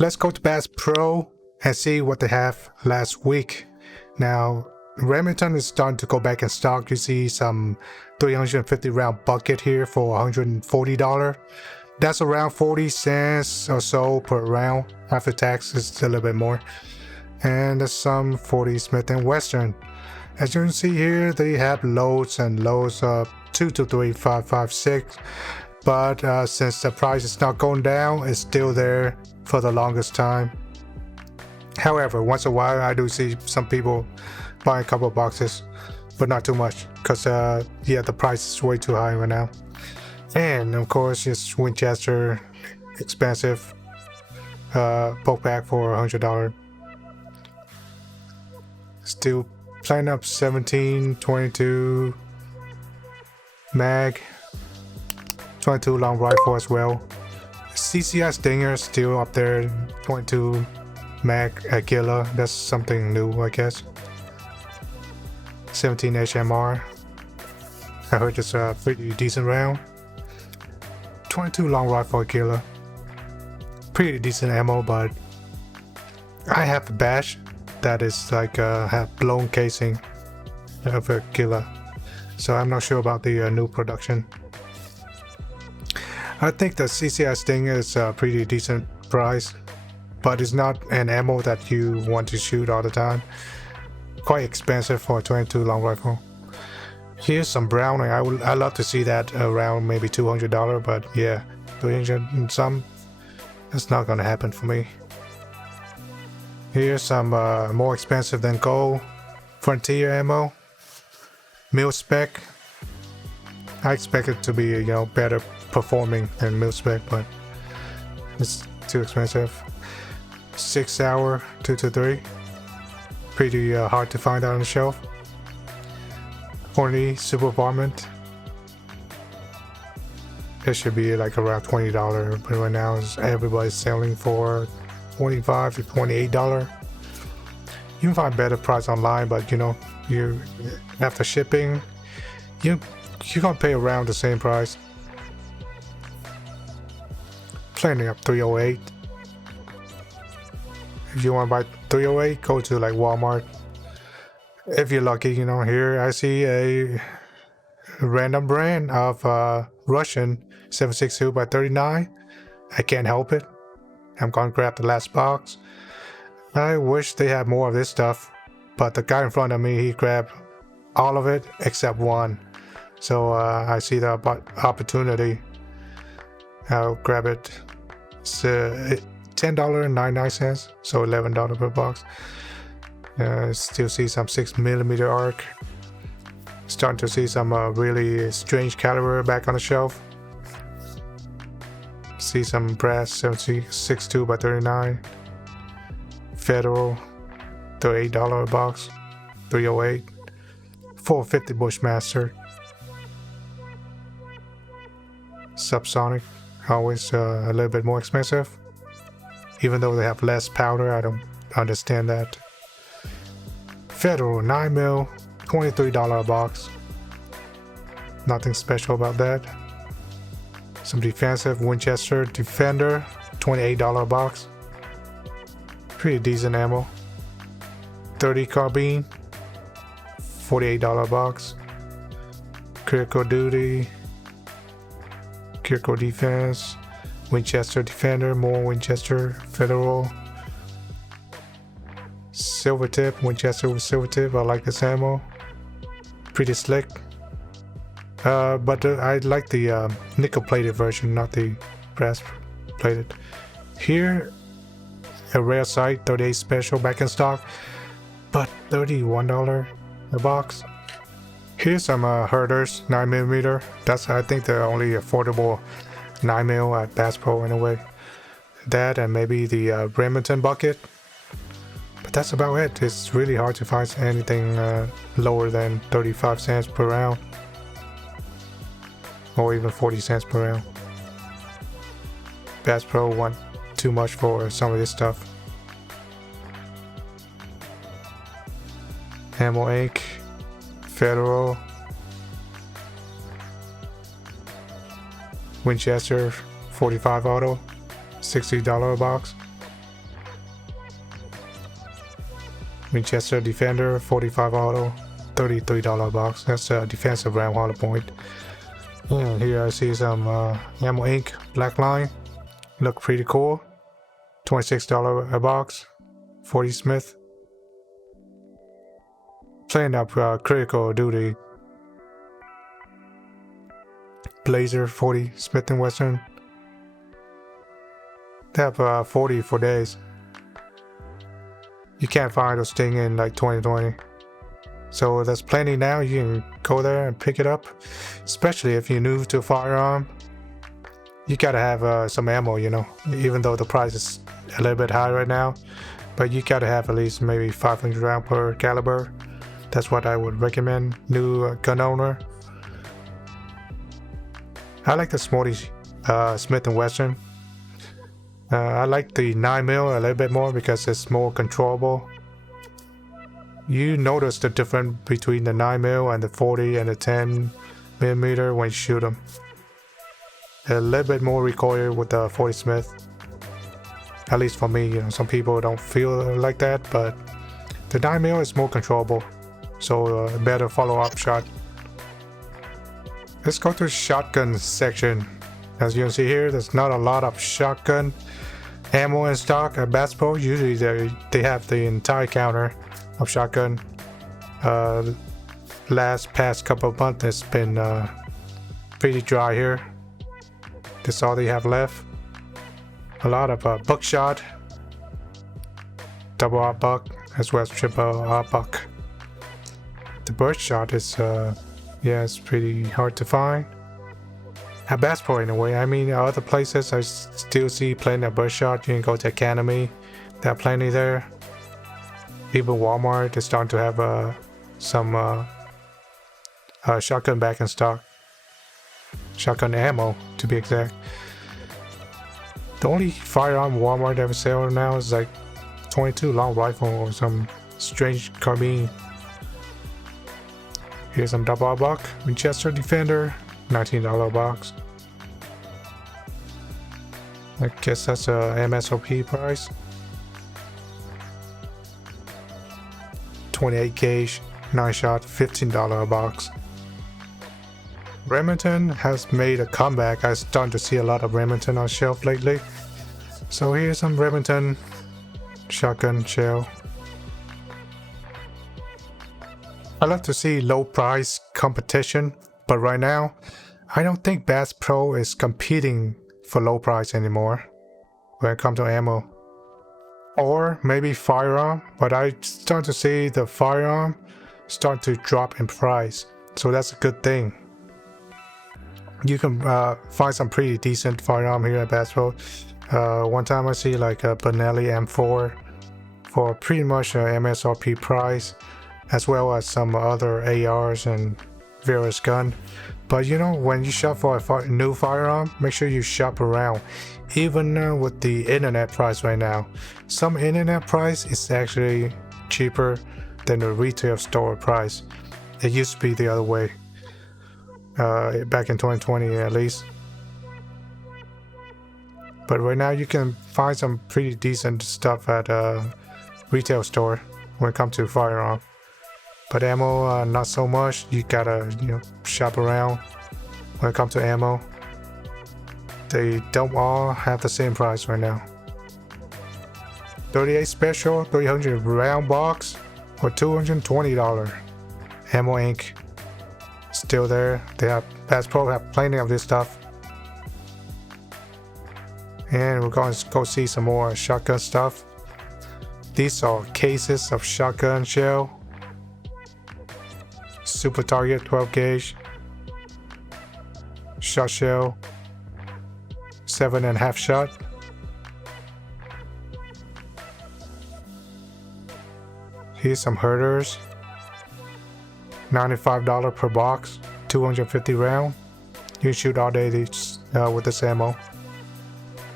Let's go to Bass Pro and see what they have last week. Now, Remington is starting to go back in stock. You see some 350 round bucket here for $140. That's around 40 cents or so per round. After tax, it's a little bit more. And there's some 40 Smith & Wesson. As you can see here, they have loads and loads of 223, 556. But since the price is not going down, it's still there for the longest time. However, once in a while, I do see some people buy a couple of boxes, but not too much, because yeah, the price is way too high right now. And of course, it's Winchester, expensive, bulk pack for $100. Still playing up 17, 22 mag, 22 long rifle as well. Cci Stinger still up there, 22 mag Aquila. That's something new, I guess. 17 HMR. I heard it's a pretty decent round. 22 long rifle Aquila. Pretty decent ammo, but I have the bash that is like have blown casing of Aquila, so I'm not sure about the new production. I think the Cci Stinger is a pretty decent price, but it's not an ammo that you want to shoot all the time. Quite expensive for a 22 long rifle. Here's some Browning. I love to see that around maybe $200, but yeah, 300 and some, that's not gonna happen for me. Here's some more expensive than gold Frontier ammo, mil spec. I expect it to be, you know, better performing than mil spec, but it's too expensive. 6 hour 223, pretty hard to find out on the shelf. Horny Super Varmint. It should be like around $20, but right now everybody's selling for $25 to $28. You can find better price online, but you know, you after shipping, you're gonna pay around the same price. Plenty up 308. If you want to buy 308, go to like Walmart. If you're lucky, you know. Here I see a random brand of Russian 7.62 by 39. I can't help it. I'm gonna grab the last box. I wish they had more of this stuff, but the guy in front of me, he grabbed all of it except one. So I see the opportunity. I'll grab it. It's $10.99, so $11 per box. Still see some 6mm arc. Starting to see some really strange caliber back on the shelf. See some brass 7.62 by 39. Federal, $38 a box. 308. 450 Bushmaster. Subsonic, always a little bit more expensive. Even though they have less powder, I don't understand that. Federal 9mm, $23 a box. Nothing special about that. Some defensive Winchester Defender, $28 a box. Pretty decent ammo. 30 carbine, $48 a box. Critical duty, critical defense, Winchester Defender, more Winchester Federal. Silver tip, Winchester with silver tip. I like this ammo. Pretty slick. But I like the nickel plated version, not the brass plated. Here, a rare sight, 38 special back in stock, but $31 a box. Here's some Herders 9mm. That's, I think, the only affordable 9mm at Bass Pro in a way. That and maybe the Remington bucket. But that's about it. It's really hard to find anything lower than 35 cents per round. Or even 40 cents per round. Bass Pro want too much for some of this stuff. Ammo Inc. Federal. Winchester 45 auto, $60 a box. Winchester Defender 45 auto, $33 box. That's a defensive round hollow point. And here I see some Ammo Inc. Black Line. Look pretty cool. $26 a box. 40 Smith. Playing up critical duty. Blazer 40 Smith & Wesson. They have 40 for days. You can't find those things in like 2020. So there's plenty now. You can go there and pick it up. Especially if you're new to firearm. You gotta have some ammo, you know. Even though the price is a little bit high right now. But you gotta have at least maybe 500 rounds per caliber. That's what I would recommend. New gun owner. I like the Smith & Wesson. I like the 9mm a little bit more because it's more controllable. You notice the difference between the 9mm and the 40 and the 10mm when you shoot them. A little bit more recoil with the 40 Smith. At least for me, you know, some people don't feel like that, but the 9mm is more controllable. So better follow-up shot. Let's go to the shotgun section. As you can see here, there's not a lot of shotgun ammo in stock at Bass Pro. Usually they have the entire counter of shotgun. Past couple of months it's been pretty dry here. That's all they have left. A lot of buckshot, double R buck, as well as triple R buck. The birdshot is yeah, it's pretty hard to find. At Bass Pro in a way. I mean, other places I still see plenty of birdshot. You can go to Academy, there are plenty there. Even Walmart is starting to have some shotgun back in stock. Shotgun ammo, to be exact. The only firearm Walmart ever sell now is like 22 long rifle or some strange carbine. Here's some double R buck, Winchester Defender, $19 box. I guess that's a MSRP price. 28 gauge, 9 shot, $15 a box. Remington has made a comeback. I'm starting to see a lot of Remington on shelf lately. So here's some Remington shotgun shell. I love to see low price competition, but right now I don't think Bass Pro is competing for low price anymore when it comes to ammo. Or maybe firearm, but I start to see the firearm start to drop in price. So that's a good thing. You can find some pretty decent firearm here at Bass Pro. One time I see like a Benelli M4 for pretty much MSRP price, as well as some other ARs and various gun. But you know, when you shop for a new firearm, make sure you shop around. Even with the internet price right now, some internet price is actually cheaper than the retail store price. It used to be the other way. Back in 2020 at least. But right now you can find some pretty decent stuff at a retail store when it comes to firearm. But ammo, not so much. You gotta, you know, shop around when it comes to ammo. They don't all have the same price right now. 38 special, 300 round box for $220. Ammo Inc. Still there. They have Bass Pro have plenty of this stuff. And we're going to go see some more shotgun stuff. These are cases of shotgun shell. Super Target 12 gauge. Shot shell. 7.5 shot. Here's some herders. $95 per box, 250 round. You can shoot all day with this ammo.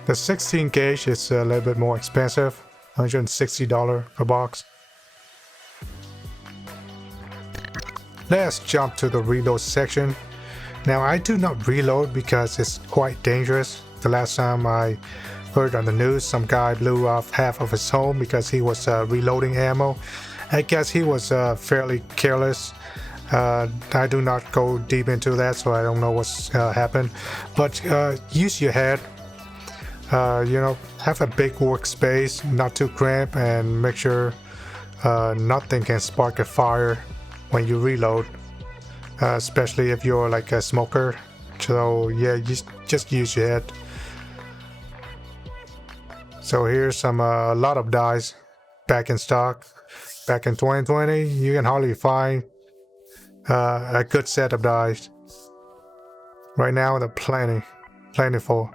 The 16 gauge is a little bit more expensive, $160 per box. Let's jump to the reload section. Now I do not reload because it's quite dangerous. The last time I heard on the news, some guy blew off half of his home because he was reloading ammo I guess he was fairly careless. I do not go deep into that, so I don't know what's happened. But use your head. Have a big workspace, not too cramped, and make sure nothing can spark a fire when you reload, especially if you're like a smoker. So yeah, just use your head. So here's some a lot of dies back in stock. Back in 2020, you can hardly find a good set of dies. Right now, they're plentiful.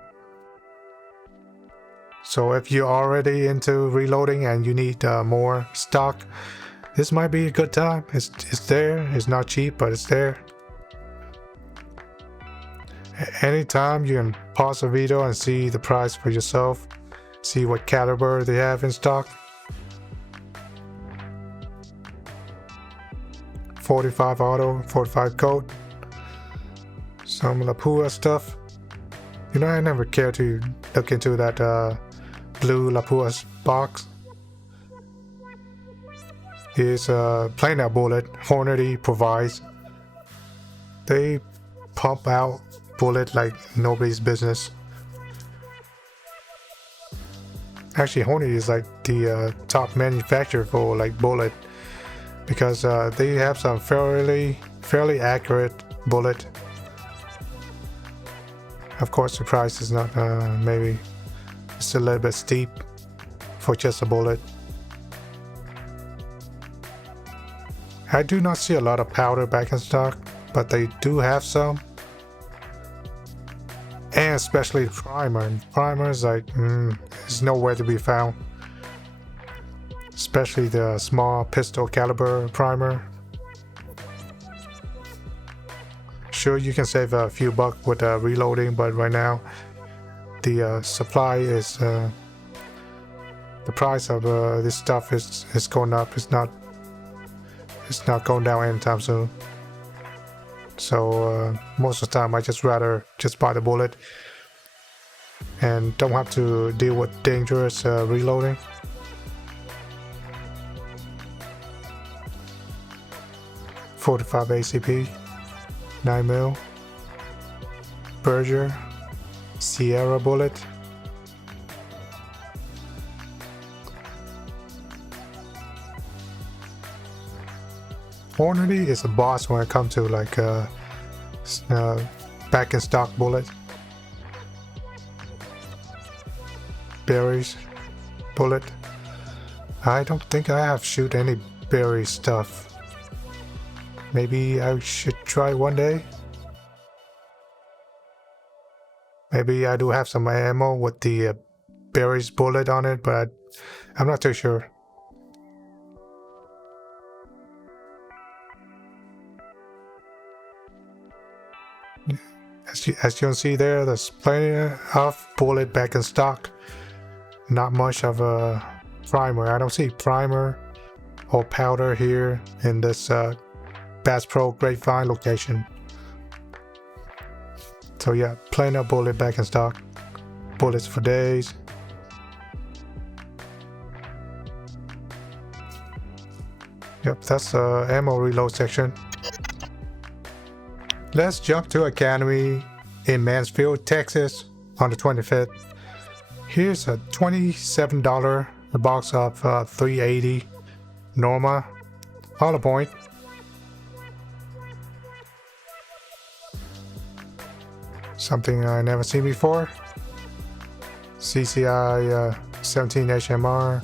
So if you're already into reloading and you need more stock, this might be a good time. It's there. It's not cheap, but it's there. Anytime you can pause the video and see the price for yourself. See what caliber they have in stock. 45 auto, 45 coat. Some Lapua stuff. I never cared to look into that blue Lapua box. Here's a plain out bullet Hornady provides. They pump out bullet like nobody's business. Actually, Hornady is like the top manufacturer for like bullet, because they have some fairly accurate bullet. Of course, the price is not maybe it's a little bit steep for just a bullet. I do not see a lot of powder back in stock, but they do have some. And especially primer. Primer is like, it's nowhere to be found. Especially the small pistol caliber primer. Sure, you can save a few bucks with reloading, but right now the supply is the price of this stuff is going up. It's not going down anytime soon. So most of the time I just rather just buy the bullet and don't have to deal with dangerous reloading. .45 ACP, 9mm, Berger, Sierra bullet. Hornady is a boss when it comes to like back in stock bullet. Berries bullet. I don't think I have shoot any berry stuff. Maybe I should try one day. Maybe I do have some ammo with the berries bullet on it, but I'm not too sure. As you can see there, there's plenty of bullet back in stock. Not much of a primer. I don't see primer or powder here in this Bass Pro Grapevine location. So yeah, plenty of bullet back in stock. Bullets for days. Yep, that's the ammo reload section. Let's jump to Academy in Mansfield, Texas on the 25th. Here's a $27 a box of .380 Norma hollow point. Something I never seen before. CCI 17 HMR.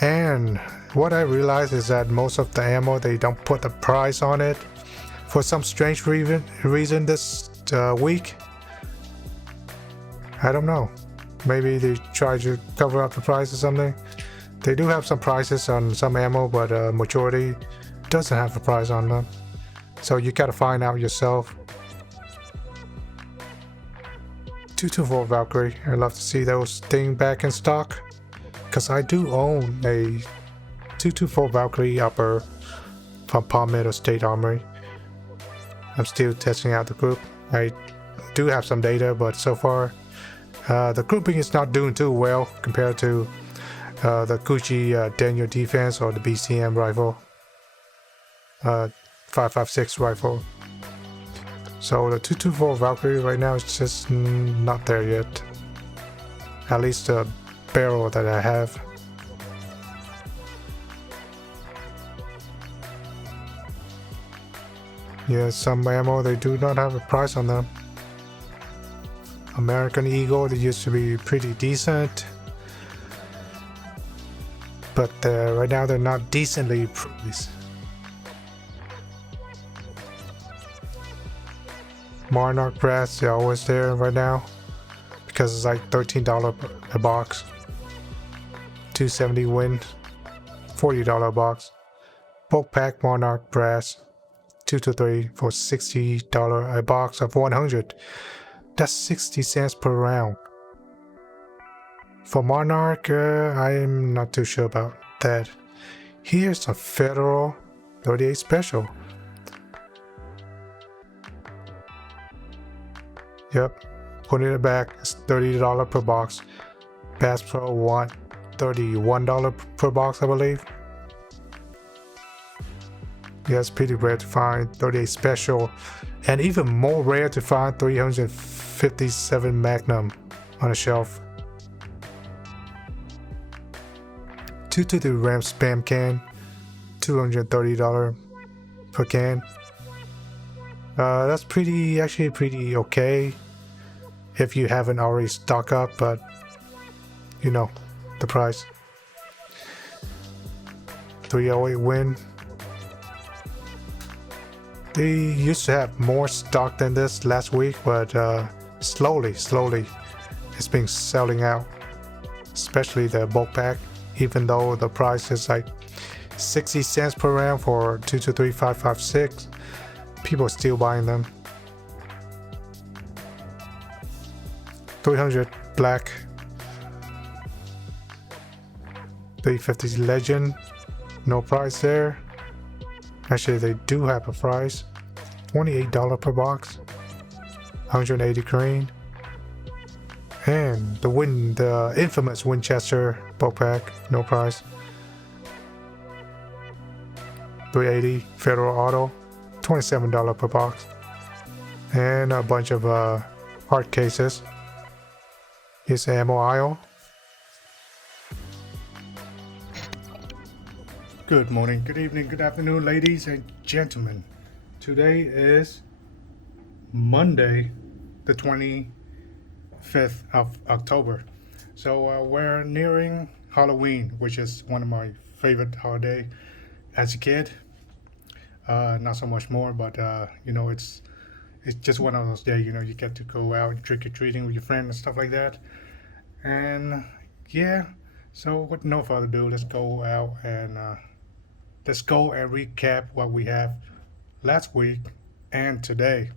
And what I realized is that most of the ammo, they don't put the price on it. For some strange reason this week. I don't know. Maybe they try to cover up the price or something. They do have some prices on some ammo, but majority doesn't have a price on them. So you gotta find out yourself. 224 Valkyrie. I'd love to see those things back in stock, because I do own a 224 Valkyrie upper from Palmetto State Armory. I'm still testing out the group. I do have some data, but so far the grouping is not doing too well compared to the Cci Daniel Defense or the BCM rifle, 5.56 rifle. So the 224 Valkyrie right now is just not there yet. At least the barrel that I have. Yeah, some ammo, they do not have a price on them. American Eagle, they used to be pretty decent. But right now they're not decently priced. Monarch brass, they're always there right now. Because it's like $13 a box. $270 win. $40 a box. Bulk pack Monarch brass. 2 to 3 for $60 a box of 100. That's 60 cents per round. For Monarch, I'm not too sure about that. Here's a Federal 38 Special. Yep, putting it back, it's $30 per box. Bass Pro want $31 per box, I believe. Yeah, it's pretty rare to find 38 Special, and even more rare to find 357 Magnum on a shelf. 223 Ram Spam can, $230 per can. That's actually pretty okay if you haven't already stocked up, but you know the price. 308 win. They used to have more stock than this last week, but slowly it's been selling out, especially the bulk pack, even though the price is like 60 cents per round for 223 5.56. People are still buying them. 300 black. 350 Legend, no price there. Actually, they do have a price. $28 per box. 180 green. And the infamous Winchester bulk pack, no price. 380 Federal Auto, $27 per box. And a bunch of hard cases. Here's the ammo aisle. Good morning, good evening, good afternoon, ladies and gentlemen. Today is Monday, the 25th of October. So we're nearing Halloween, which is one of my favorite holiday as a kid. Not so much more, but you know, it's just one of those days, you know, you get to go out and trick-or-treating with your friends and stuff like that. And yeah, so with no further ado, let's go out and recap what we have last week and today.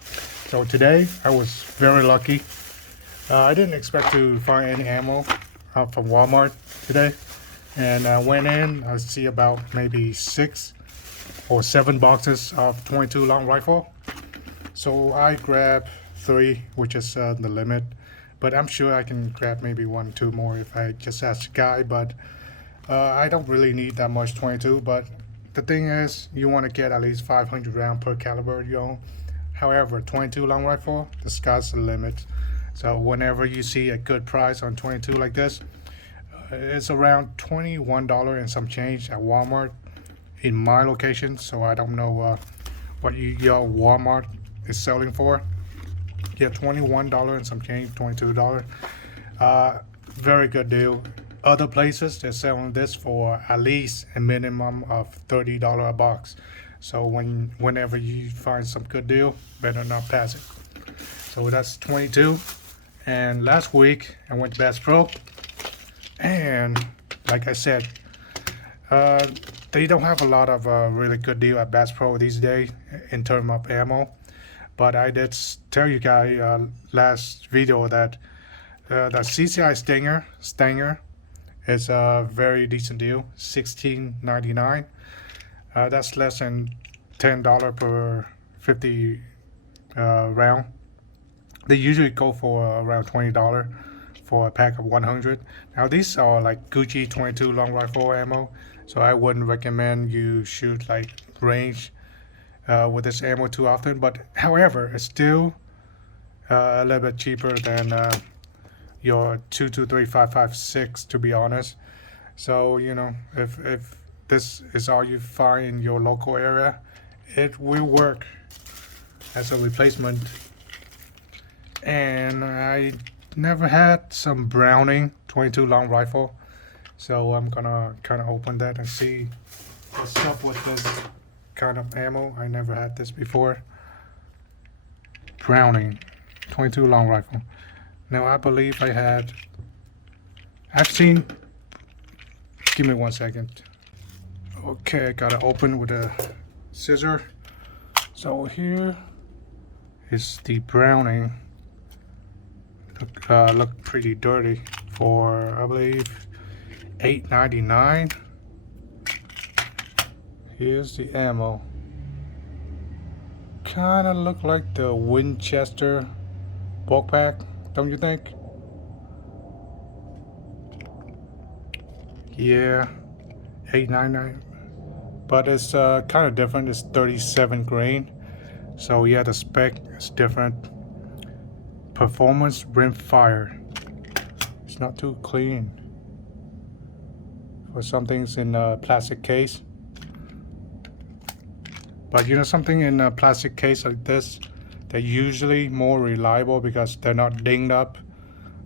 So today I was very lucky. I didn't expect to find any ammo from Walmart today, and I went in. I see about maybe 6 or 7 boxes of 22 long rifle. So I grabbed 3, which is the limit, but I'm sure I can grab maybe 1 or 2 more if I just ask the guy. But I don't really need that much 22, but the thing is, you want to get at least 500 rounds per caliber you own. However, 22 long rifle, the sky's the limit. So whenever you see a good price on 22 like this, it's around $21 and some change at Walmart in my location. So I don't know what your Walmart is selling for. Yeah, $21 and some change, $22. Very good deal. Other places, they're selling this for at least a minimum of $30 a box. So whenever you find some good deal, better not pass it. So that's 22. And last week I went to Bass Pro, and like I said, they don't have a lot of really good deal at Bass Pro these days in terms of ammo. But I did tell you guys last video that the Cci Stinger is a very decent deal, $16.99. That's less than $10 per 50 round. They usually go for around $20 for a pack of 100. Now these are like Cci 22 long rifle ammo, so I wouldn't recommend you shoot like range with this ammo too often. But however, it's still a little bit cheaper than your 223.556, to be honest. So if this is all you find in your local area, it will work as a replacement. And I never had some Browning 22 long rifle, so I'm gonna kind of open that and see what's up with this kind of ammo. I never had this before. Browning 22 long rifle. Now I believe I've seen, give me 1 second. Okay, I gotta open with a scissor. So here is the Browning. Look pretty dirty for, I believe, $8.99. Here's the ammo. Kind of look like the Winchester bulk pack, don't you think? Yeah, $8.99. But it's kind of different. It's 37 grain. So yeah, the spec is different. Performance rim fire. It's not too clean for some things in a plastic case. But something in a plastic case like this, they're usually more reliable because they're not dinged up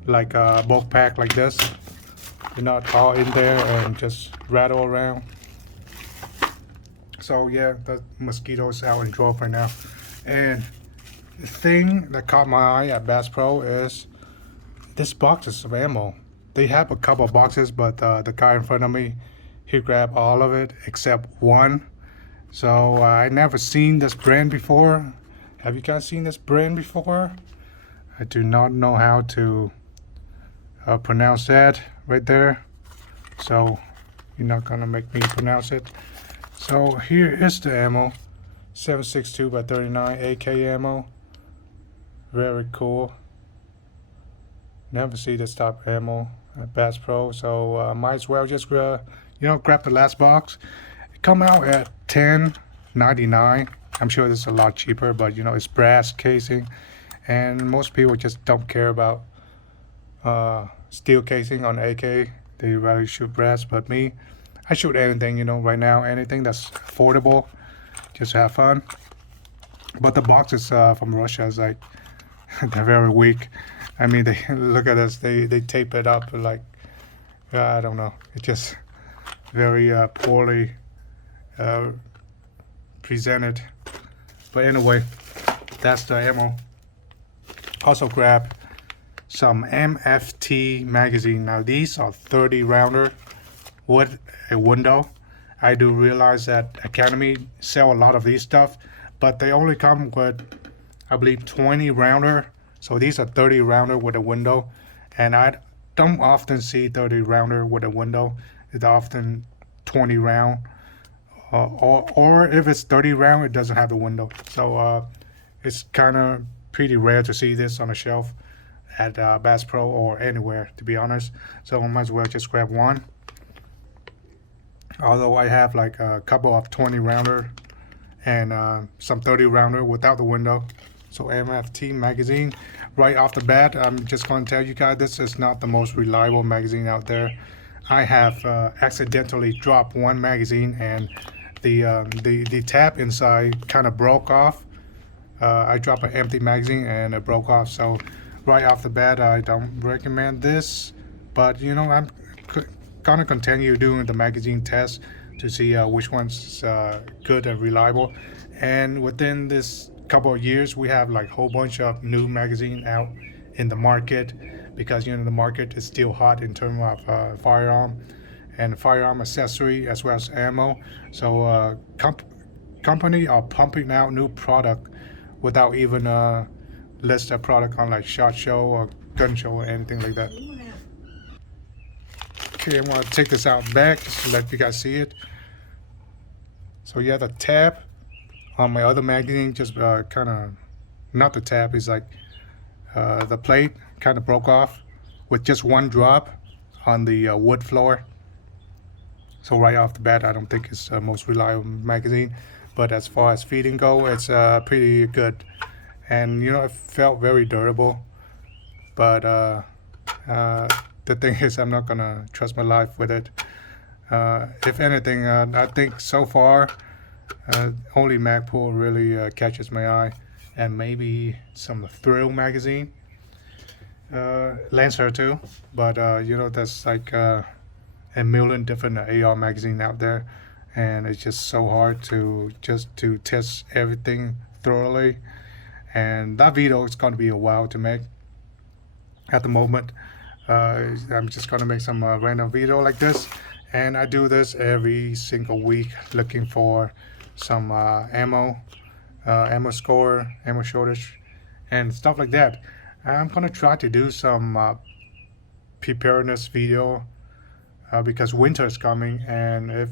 like a bulk pack like this. They're not all in there and just rattle around. So yeah, the mosquitoes out in drove right now. And the thing that caught my eye at Bass Pro is this boxes of ammo. They have a couple of boxes, but the guy in front of me, he grabbed all of it except one. So I never seen this brand before. Have you guys seen this brand before? I do not know how to pronounce that right there. So you're not gonna make me pronounce it. So here is the ammo. 7.62 by 39 AK ammo. Very cool. Never see this type of ammo at Bass Pro, so might as well just grab the last box. It come out at $10.99. I'm sure this is a lot cheaper, but it's brass casing, and most people just don't care about steel casing on AK. They rather shoot brass, but me, I shoot anything, right now, anything that's affordable, just have fun. But the boxes from Russia is like, they're very weak. I mean, they look at us, they tape it up like, I don't know, it's just very poorly presented. But anyway, that's the ammo. Also grab some Mft Magazine. Now these are 30 rounder with a window. I do realize that Academy sell a lot of these stuff, but they only come with, I believe, 20 rounder. So these are 30 rounder with a window, and I don't often see 30 rounder with a window. It's often 20 round, or if it's 30 round, it doesn't have a window. So it's kind of pretty rare to see this on a shelf at Bass Pro or anywhere, to be honest. So I might as well just grab one. Although I have like a couple of 20 rounder and some 30 rounder without the window. So Mft Magazine, right off the bat, I'm just going to tell you guys, this is not the most reliable magazine out there. I have accidentally dropped one magazine, and the tab inside kind of broke off. I dropped an empty magazine and it broke off. So right off the bat, I don't recommend this. But I'm gonna continue doing the magazine test to see which one's good and reliable. And within this couple of years, we have like a whole bunch of new magazine out in the market, because the market is still hot in terms of firearm and firearm accessory as well as ammo. So company are pumping out new product without even list a product on like SHOT Show or Gun Show or anything like that. Okay, I'm gonna take this out back just to let you guys see it. So yeah, the tab on my other magazine just kind of, not the tab, it's like the plate kind of broke off. with just one drop on the wood floor. So right off the bat, I don't think it's the most reliable magazine, but as far as feeding go, it's pretty good. And you know, it felt very durable. But uh, the thing is, I'm not gonna trust my life with it. If anything, I think so far, only Magpul really catches my eye, and maybe some Thrill magazine. Lancer too, but you know, that's like a million different AR magazine out there, and it's just so hard to test everything thoroughly. And that video is going to be a while to make. At the moment, I'm just going to make some random video like this, and I do this every single week, looking for some ammo score, ammo shortage, and stuff like that. I'm gonna try to do some preparedness video because winter is coming, and if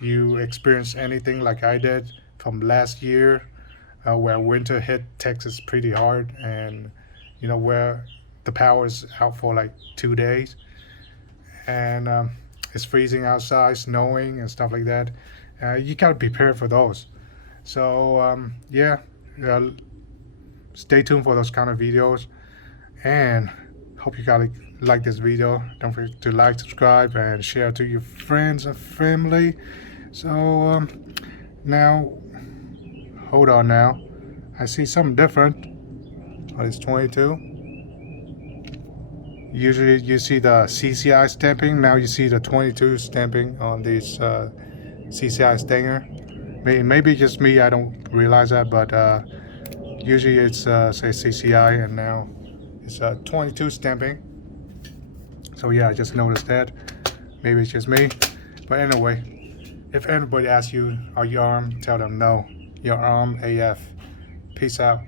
you experience anything like I did from last year, where winter hit Texas pretty hard, and you know, where the power is out for like 2 days, and it's freezing outside, snowing, and stuff like that. You gotta prepare for those. So yeah, uh, stay tuned for those kind of videos, and hope you guys like this video. Don't forget to like, subscribe, and share to your friends and family. So now, hold on now. I see something different. Oh, it's 22. Usually you see the CCI stamping. Now you see the 22 stamping on this Cci Stinger. Maybe just me, I don't realize that, but usually it's say CCI, and now it's 22 stamping. So yeah, I just noticed that. Maybe it's just me. But anyway, if anybody asks you, are you armed? Tell them no. You're armed AF. Peace out.